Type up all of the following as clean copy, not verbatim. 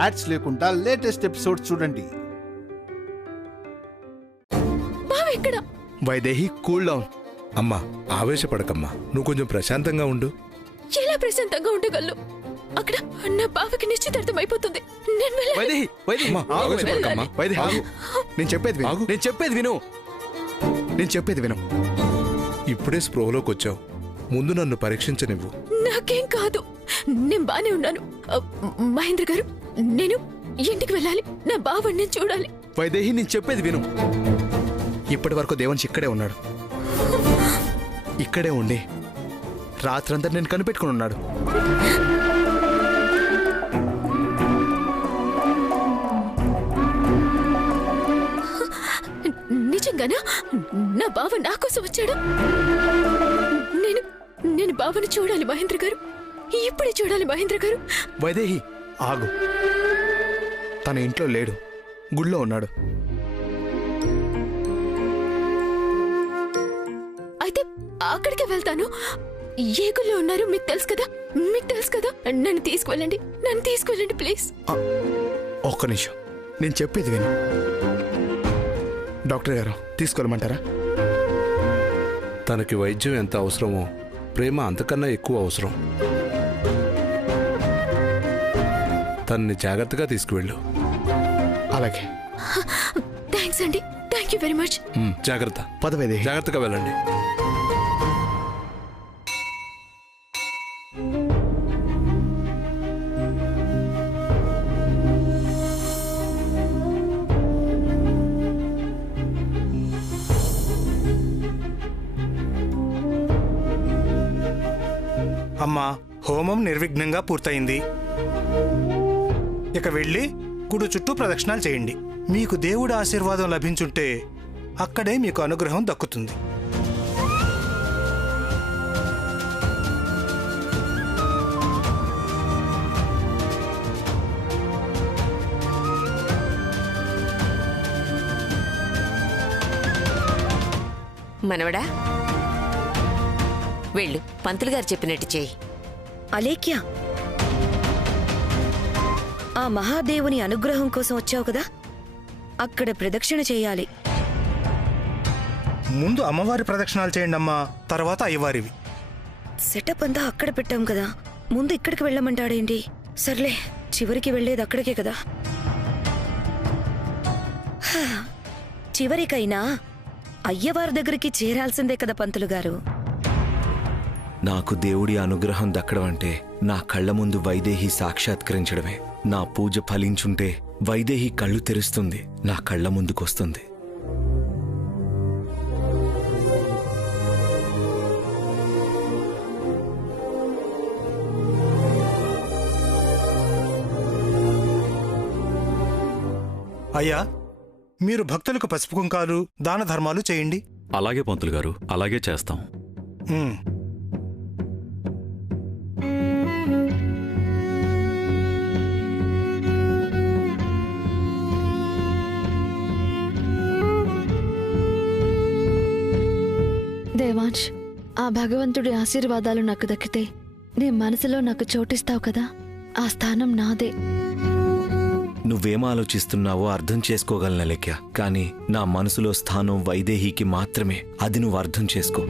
Ads లేకుండా latest episodes చూడండి. Vaidehi cool down. అమ్మా ఆవేశపడకమ్మా, నువ్వు కొంచెం ప్రశాంతంగా ఉండు. ఎలా ప్రశాంతంగా ఉండగలను? అక్కడ నా బావకి నిశ్చితార్థం అయిపోతుంది. నేను వెళ్ళాలి. వైదేహి, వైదేహి, అమ్మా, ఆగు, ఆవేశపడకమ్మా. వైదేహి, ఆగు. నేను చెప్పేది విను. ఆగు. నేను చెప్పేది విను. ఇప్పుడే స్పృహలోకి వచ్చావు, ముందు నన్ను పరీక్షించనివ్వు. నాకేం కాదు, నేను బానే ఉన్నాను. మహేంద్ర గారు, నేను ఇంటికి వెళ్ళాలి. నా బావని నేను చూడాలి. వైదేహి, నేను చెప్పేది విను. ఇప్పటి వరకు దేవంశ్ ఇక్కడే ఉన్నాడు. ఇక్కడే ఉండి రాత్రంతా నేను కనిపెట్టుకుని ఉన్నాడు. నిజంగానా? నా బావ నా కోసం వచ్చాడు. నేను బావని చూడాలి మహేంద్ర గారు, ఇప్పుడే చూడాలి మహేంద్ర గారు. వైదేహి, ఆగు. తన ఇంట్లో లేడు, గుళ్ళో ఉన్నాడు. అయితే అక్కడికే వెళ్తాను. ఏ గుళ్ళో ఉన్నారు మీకు తెలుసు కదా, నన్ను తీసుకువెళ్ళండి ప్లీజ్. ఒక్క నిమిషం, నేను చెప్పేది విను. డాక్టర్ గారు తీసుకెళ్ళమంటారా? తనకి వైద్యం ఎంత అవసరమో ప్రేమ అంతకన్నా ఎక్కువ అవసరం. తనని జాగ్రత్తగా తీసుకువెళ్ళు. అలాగే. థ్యాంక్స్ అండి, థ్యాంక్ యూ వెరీ మచ్. జాగ్రత్త. పద వైదేహి. జాగ్రత్తగా వెళ్ళండి. అమ్మా, హోమం నిర్విఘ్నంగా పూర్తయింది. ఇక వెళ్ళి గుడి చుట్టూ ప్రదక్షిణాలు చేయండి. మీకు దేవుడి ఆశీర్వాదం లభించుంటే అక్కడే మీకు అనుగ్రహం దక్కుతుంది. మనవడా, వెళ్ళు, పంతులు గారు చెప్పినట్టు చేయి. అలేఖ్య, ఆ మహాదేవుని అనుగ్రహం కోసం వచ్చావు కదా, అక్కడ ప్రదక్షిణ చేయాలి. ముందు అమ్మవారి ప్రదక్షిణాలు చేయండి అమ్మా, తర్వాత అయ్యవారివి. సెటప్ అంతా అక్కడ పెట్టాం కదా, ముందు ఇక్కడికి వెళ్ళమంటాడేంటి? సర్లే, చివరికి వెళ్ళేది అక్కడికే కదా. చివరికైనా అయ్యవారి దగ్గరికి చేరాల్సిందే కదా పంతులు గారు. నాకు దేవుడి అనుగ్రహం దక్కడం అంటే నా కళ్ల ముందు వైదేహి సాక్షాత్కరించడమే. నా పూజ ఫలించుంటే వైదేహి కళ్ళు తెరుస్తుంది, నా కళ్ల ముందుకొస్తుంది. అయ్యా, మీరు భక్తులకు పసుపు కుంకాలు, దాన ధర్మాలు చేయండి. అలాగే పంతులు గారు, అలాగే చేస్తాం. దేవాంశ్, ఆ భగవంతుడి ఆశీర్వాదాలు నాకు దక్కితే నీ మనసులో నాకు చోటిస్తావు కదా, ఆ స్థానం నాదే. నువ్వేం ఆలోచిస్తున్నావో అర్థం చేసుకోగలను లెక్క, కానీ నా మనసులో స్థానం వైదేహికి మాత్రమే. అది నువ్వు అర్థం చేసుకో.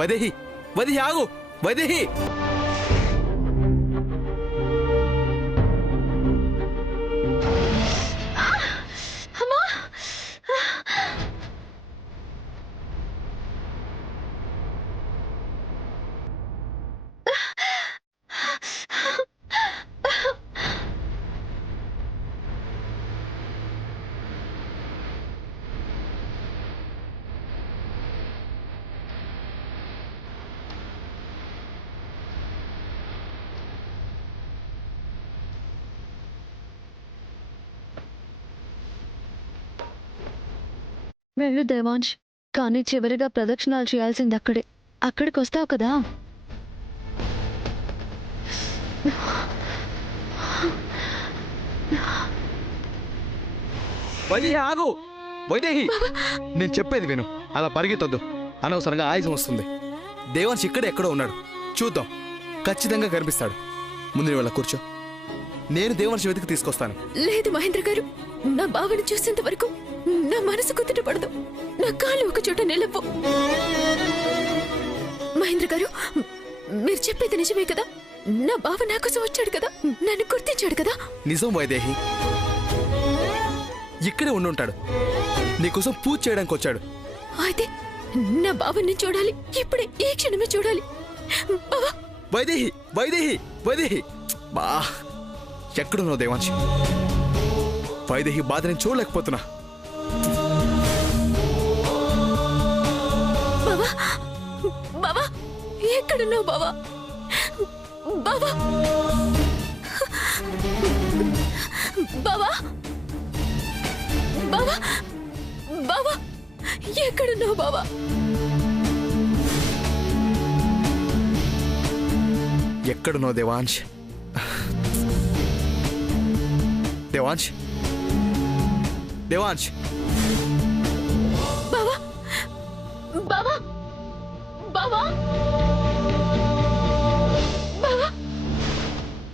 వైదేహి, వైదేహి ఆగు, వైదేహి. వెళ్ళు దేవాంశ్, కానీ చివరిగా ప్రదక్షిణాలు చేయాల్సింది అక్కడే. అక్కడికి వస్తావు కదా. వైదేహి ఆగు, వైదేహి నేను చెప్పేది విను, అలా పరిగెత్తొద్దు, అనవసరంగా ఆయుధం వస్తుంది. దేవాంశ్ ఇక్కడే ఎక్కడో ఉన్నాడు, చూద్దాం, ఖచ్చితంగా కనిపిస్తాడు. ముందు నువ్వు ఇలా కూర్చో, నేను దేవాంశ్ వెతికి తీసుకొస్తాను. లేదు మహేంద్ర గారు, నా బావని చూసేంత వరకు నా మనసు కుదుట పడదు, నా కాళ్ళు ఒక చోట నిలవు. మహేంద్ర గారు, మీరు చెప్పేది నిజమే కదా? నా బావ నా కోసం వచ్చాడు కదా, నన్ను గుర్తించాడు కదా? నిజం వైదేహి, ఇక్కడే ఉండుంటాడు, నీకోసం పూజ చేయడానికి వచ్చాడు. అయితే నా బావని చూడాలి, ఇప్పుడే, ఈ క్షణమే చూడాలి. బావా! వైదేహి వైదేహి వైదేహి, బా ఎక్కడున్నావు దేవాంశ్? వైదేహి బాధ నేను చూడలేకపోతున్నా. బావా! బావా! ఎక్కడున్నావు బావా? బావా! బావా! బావా! బావా! ఎక్కడున్నావు బావా? ఎక్కడున్నావు దేవాంశ్? దేవాంశ్ దేవాంశ్ బావా! బావా! బావా! బావా!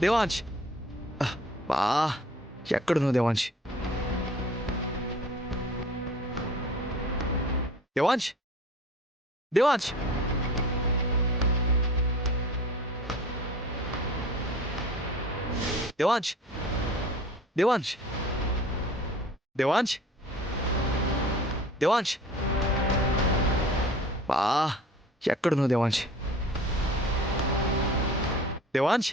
దేవాంశ్, బా ఎక్కడున్నావు దేవాంశ్? దేవాంశ్ దేవాంశ్ దేవాంశ్ దేవాంశ్ దేవాంశ్ దేవాంశ్, బా ఎక్కడున్నావు దేవాంశ్? దేవాంశ్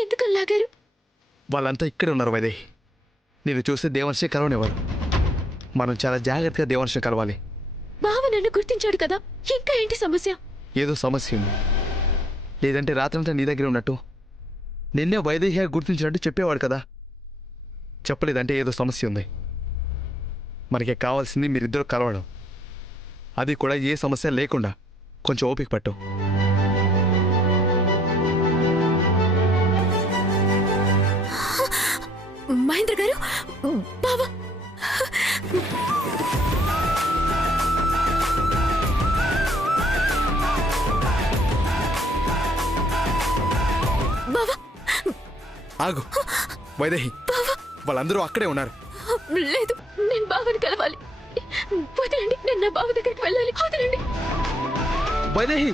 ఎందుకు లాగారు? వాళ్ళంతా ఇక్కడే ఉన్నారు వైదేహి. నేను చూస్తే దేవర్షే కలవనివ్వరు. మనం చాలా జాగ్రత్తగా దేవర్షే కలవాలి. బావ నన్ను గుర్తించాడు కదా, ఇంకా ఏంటి సమస్య? ఏదో సమస్య ఉంది, లేదంటే రాత్రంతా నీ దగ్గర ఉన్నట్టు నిన్నే వైదేహిగా గుర్తించినట్టు చెప్పేవాడు కదా. చెప్పలేదంటే ఏదో సమస్య ఉంది. మనకి కావాల్సింది మీరిద్దరూ కలవడం, అది కూడా ఏ సమస్య లేకుండా. కొంచెం ఓపిక పట్టు. మహేంద్ర గారు, బావా! బావా! ఆగు వైదేహి, వాళ్ళందరూ అక్కడే ఉన్నారు. లేదు, నేను బావని కలవాలి. వదలండి, నేను నా బావ దగ్గరికి వెళ్ళాలి. వదలండి. వైదేహి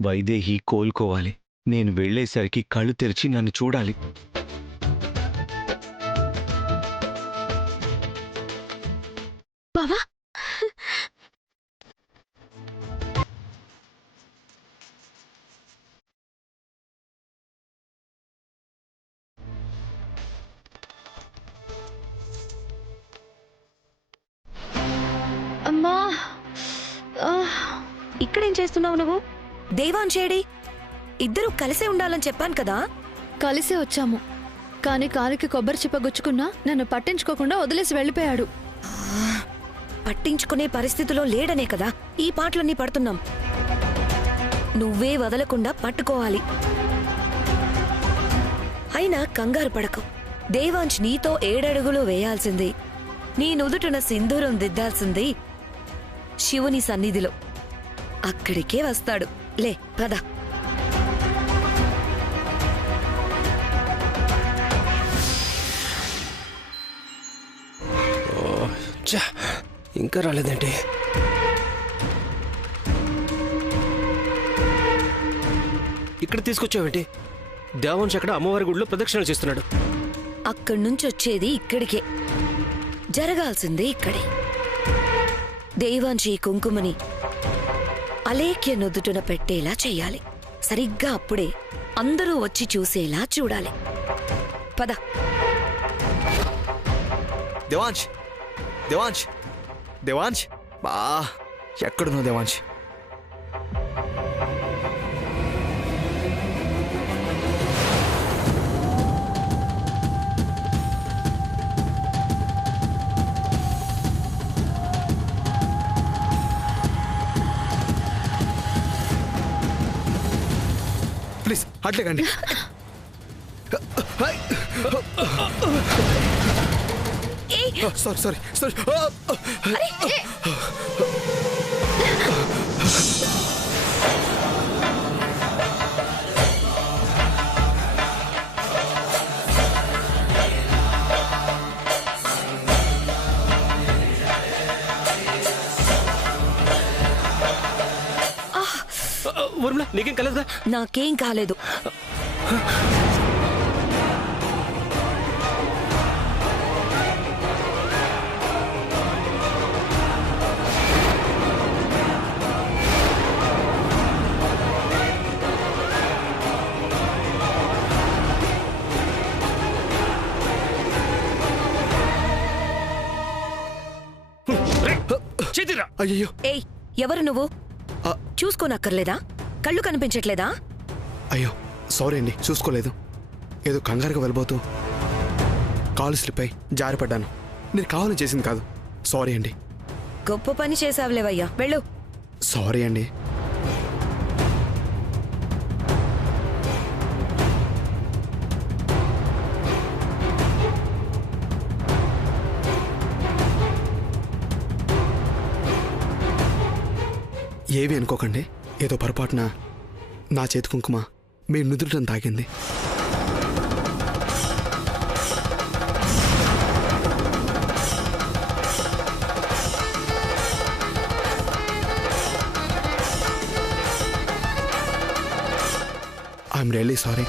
వైదేహి కోలుకోవాలి. నేను వెళ్ళేసరికి కళ్ళు తెరిచి నన్ను చూడాలి. బావా! అమ్మా! ఇక్కడేం చేస్తున్నావు నువ్వు? దేవాంశేడి ఇద్దరూ కలిసే ఉండాలని చెప్పాను కదా. కలిసే వచ్చాము, కానీ కాలికి కొబ్బరి చిప్ప గుచ్చుకున్నా నన్ను పట్టించుకోకుండా వదిలేసి వెళ్ళిపోయాడు. పట్టించుకునే పరిస్థితిలో లేడనే కదా ఈ పాటలన్నీ పడుతున్నాం. నువ్వే వదలకుండా పట్టుకోవాలి. అయినా కంగారు పడకు. దేవాంశ్ నీతో 7 అడుగులు వేయాల్సింది, నీ నుదుటిన సింధూరం దిద్దాల్సింది శివుని సన్నిధిలో. అక్కడికే వస్తాడు. లే పద. ఇంకా రాలేదేంటి? ఇక్కడ తీసుకొచ్చావేంటి? దేవాంశ్ అక్కడ అమ్మవారి గుడిలో ప్రదక్షిణలు చేస్తున్నాడు. అక్కడి నుంచి వచ్చేది ఇక్కడికే, జరగాల్సిందే ఇక్కడే. దేవాంశ్ ఈ కుంకుమని అలేఖ్య నుదుటున పెట్టేలా చెయ్యాలి. సరిగ్గా అప్పుడే అందరూ వచ్చి చూసేలా చూడాలి. పద. దేవాంశ్, దేవాంశ్, దేవాంశ్, బా ఎక్కడున్నావు దేవాంశ్? ప్లీజ్ అట్లేకండి. Sorry sorry sorry. ఊర్మిళ, నీకేం కలదుగా? నాకేం కాలేదు. అయ్యో, ఏయ్, ఎవరు నువ్వు? చూసుకోనక్కర్లేదా? కళ్ళు కనిపించట్లేదా? అయ్యో సారీ అండి, చూసుకోలేదు. ఏదో కంగారుగా వెళ్ళబోతూ కాలు స్లిప్ అయి జారిపడ్డాను. నేను కావాలని చేసింది కాదు. సారీ అండి. గొప్ప పని చేసావులేవయ్యా, వెళ్ళు. సారీ అండి. ఏవి అనుకోకండి, ఏదో పొరపాటున నా చేతి కుంకుమ మీ నుదుటం తాగింది. I'm really sorry.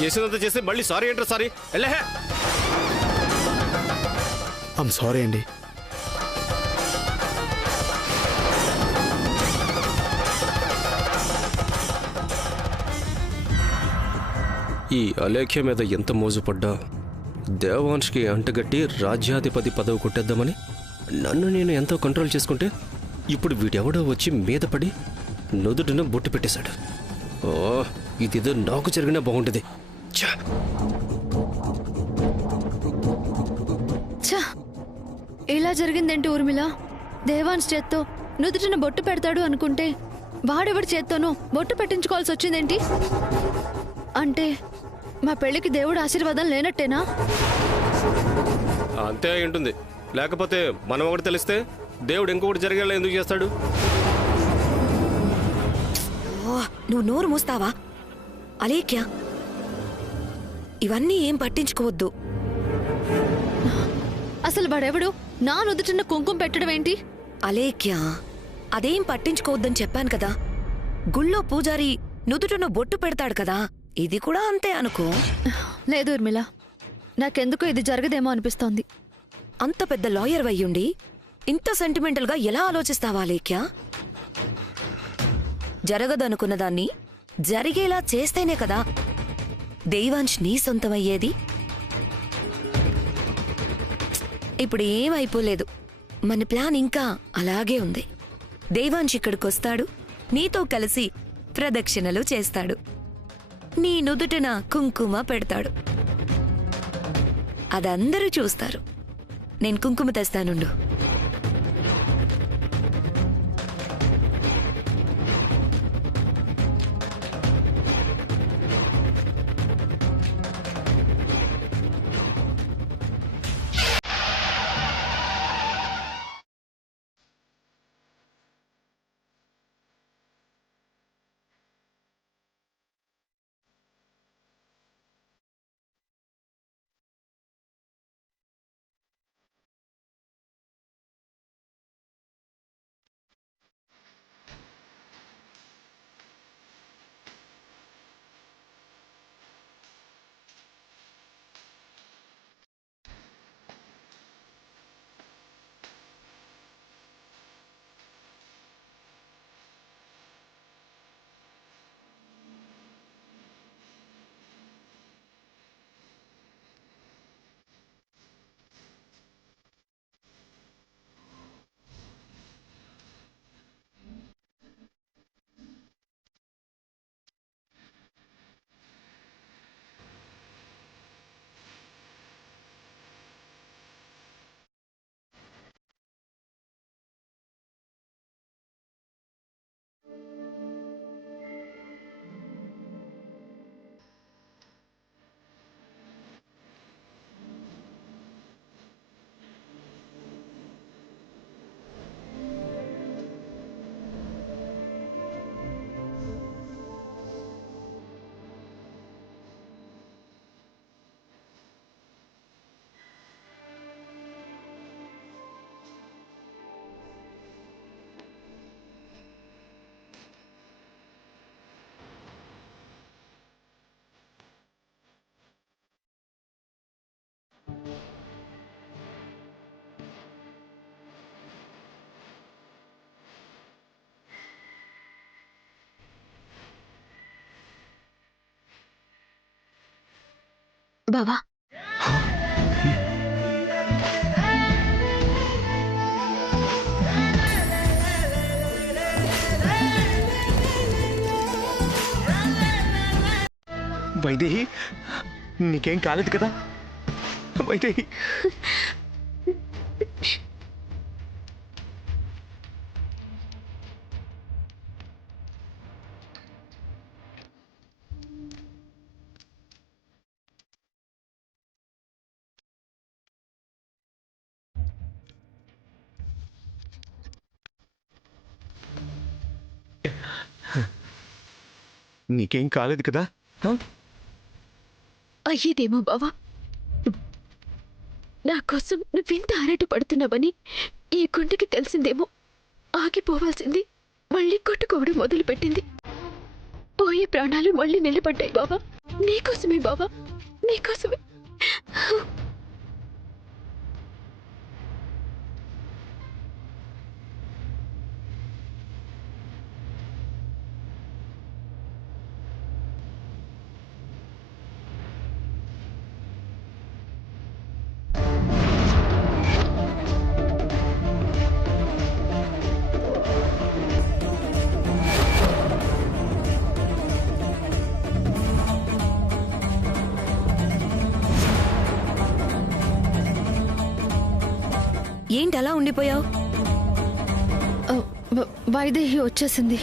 చేసినంత చేసి మళ్ళీ సారీ ఏంటారు? సారీ వెళ్ళే. ఐఎమ్ సారీ అండి. ఈ అలేఖ్య మీద ఎంత మోజుపడ్డా దేవాంశ్కి అంటగట్టి రాజ్యాధిపతి పదవి కొట్టేద్దామని నన్ను నేను ఎంతో కంట్రోల్ చేసుకుంటే ఇప్పుడు వీడెవడో వచ్చి మీద పడి నుదుటిన బొట్టు పెట్టేశాడు. ఓ, ఇదేదో నాకు జరిగినా బాగుంటుంది. ఇలా జరిగిందేంటి ఊర్మిళ? దేవాన్స్ చేత్తో నుదుటిన బొట్టు పెడతాడు అనుకుంటే వాడెవడి చేత్తోనో బొట్టు పెట్టించుకోవాల్సి వచ్చిందేంటి? అంటే మా పెళ్లికి దేవుడు ఆశీర్వాదం లేనట్టేనా? అంతే అయి ఉంటుంది. లేకపోతే మనం ఒకటి తెలిస్తే దేవుడు ఇంకొకటి జరిగేలా ఎందుకు చేస్తాడు? నువ్వు నోరు మూస్తావా? అలేఖ్య, ఇవన్నీ ఏం పట్టించుకోవద్దు. అసలు వాడెవడు నా నుదుటిన కుంకుమ పెట్టడం ఏంటి? అలేఖ్య, అదేం పట్టించుకోవద్దని చెప్పాను కదా. గుళ్ళో పూజారి నుదుటిన బొట్టు పెడతాడు కదా, ఇది కూడా అంతే అనుకో. లేదు ఊర్మిళ, నాకెందుకో ఇది జరగదేమో అనిపిస్తోంది. అంత పెద్ద లాయర్ అయ్యుండి ఇంత సెంటిమెంటల్గా ఎలా ఆలోచిస్తావా అలేఖ్య? జరగదనుకున్న దాన్ని జరిగేలా చేస్తేనే కదా దేవాంశ్ నీ సొంతమయ్యేది. ఇప్పుడు ఏమైపోలేదు. మన ప్లాన్ ఇంకా అలాగే ఉంది. దేవాంశ్ ఇక్కడికొస్తాడు, నీతో కలిసి ప్రదక్షిణలు చేస్తాడు. నీ నుదుటన కుంకుమ పెడతాడు. అదందరూ చూస్తారు. నేను కుంకుమ తెస్తానుండు. బావా, వైదేహి, నీకేం కాలేదు కదా? వైదేహి, నీకేం కాలేదు కదా? అయ్యేదేమో బావా. నా కోసం నువ్వెంత ఆరాట పడుతున్నావని ఈ గుండెకి తెలిసిందేమో. ఆగిపోవాల్సింది మళ్ళీ కొట్టుకోవడం మొదలుపెట్టింది. పోయే ప్రాణాలు మళ్ళీ నిలబడ్డాయి బావా. నీకోసమే బావా, నీకోసమే. ఏంటి అలా ఉండిపోయావు? వైదేహి వచ్చేసింది.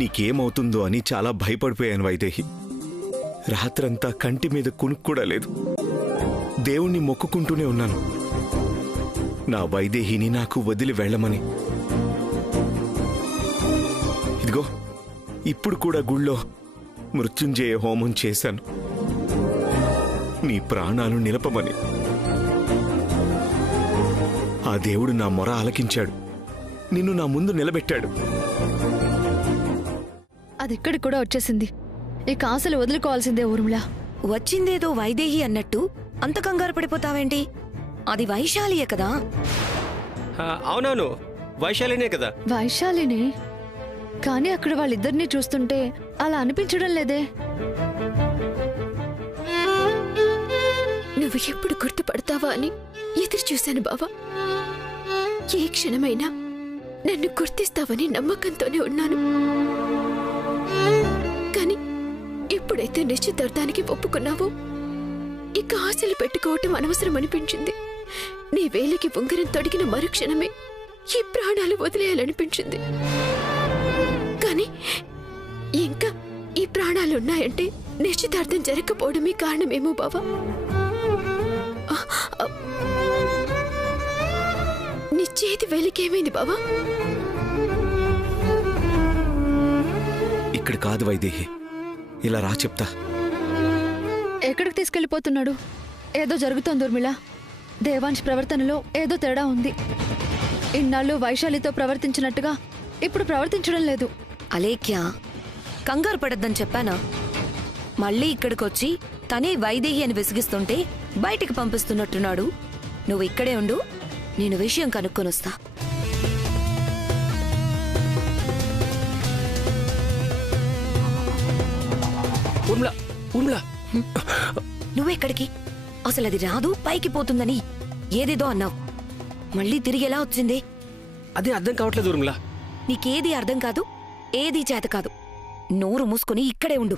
నీకేమవుతుందో అని చాలా భయపడిపోయాను వైదేహి. రాత్రంతా కంటి మీద కునుకు కూడా లేదు. దేవుణ్ణి మొక్కుకుంటూనే ఉన్నాను, నా వైదేహిని నాకు వదిలి వెళ్ళమని. ఇదిగో ఇప్పుడు కూడా గుళ్ళో మృత్యుంజయ హోమం చేశాను, నీ ప్రాణాలు నిలపమని. ఆ దేవుడు నా మొర ఆలకించాడు, నిన్ను నా ముందు నిలబెట్టాడు. అది ఇక్కడికి కూడా వచ్చేసింది. ఇక ఆశలు వదులుకోవాల్సిందే ఊర్మిళ. వచ్చిందేదో వైదేహి అన్నట్టు అంత కంగారు పడిపోతావేంటి? అది వైశాలియే కదా. అవునవును, వైశాలినే కదా. వైశాలిని, కానీ అక్కడ వాళ్ళిద్దరినీ చూస్తుంటే అలా అనిపించడం లేదే. నువ్వు ఎప్పుడు గుర్తుపడతావా అని ఎదురు చూశాను బావా. ఏ క్షణమైనా నన్ను గుర్తిస్తావని నమ్మకంతోనే ఉన్నాను. కానీ ఎప్పుడైతే నిశ్చితార్థానికి ఒప్పుకున్నావో ఇక ఆశలు పెట్టుకోవటం అనవసరం అనిపించింది. నీ వేలికి ఉంగరం తొడిగిన మరుక్షణమే ఈ ప్రాణాలు వదిలేయాలనిపించింది. కానీ ఇంకా ఈ ప్రాణాలున్నాయంటే నిశ్చితార్థం జరగకపోవడమే కారణమేమో బావా. నీ చేతి వేలికేమైంది బావా? ఇక్కడ కాదు వైదేహి, ఇలా రా చెప్తా. ఎక్కడికి తీసుకెళ్లిపోతున్నాడు? ఏదో జరుగుతోంది ఊర్మిళ. దేవాంశ్ ప్రవర్తనలో ఏదో తేడా ఉంది. ఇన్నాళ్ళు వైశాలితో ప్రవర్తించినట్టుగా ఇప్పుడు ప్రవర్తించడం లేదు. అలేఖ్య, కంగారు పడద్దని చెప్పానా? మళ్ళీ ఇక్కడికొచ్చి తనే వైదేహి అని విసిగిస్తుంటే బయటికి పంపిస్తున్నట్టున్నాడు. నువ్వు ఇక్కడే ఉండు, నేను విషయం కనుక్కొనొస్తా. ఊర్మిళ, ఊర్మిళ, నువ్వెక్కడికి? అసలు అది రాదు, పైకి పోతుందని ఏదేదో అన్నావు. మళ్ళీ తిరిగి ఎలా వచ్చింది? అదే అర్థం కావట్లేదు ఊర్మిళ. నీకేది అర్థం కాదు, ఏదీ చేత కాదు. నోరు మూసుకుని ఇక్కడే ఉండు.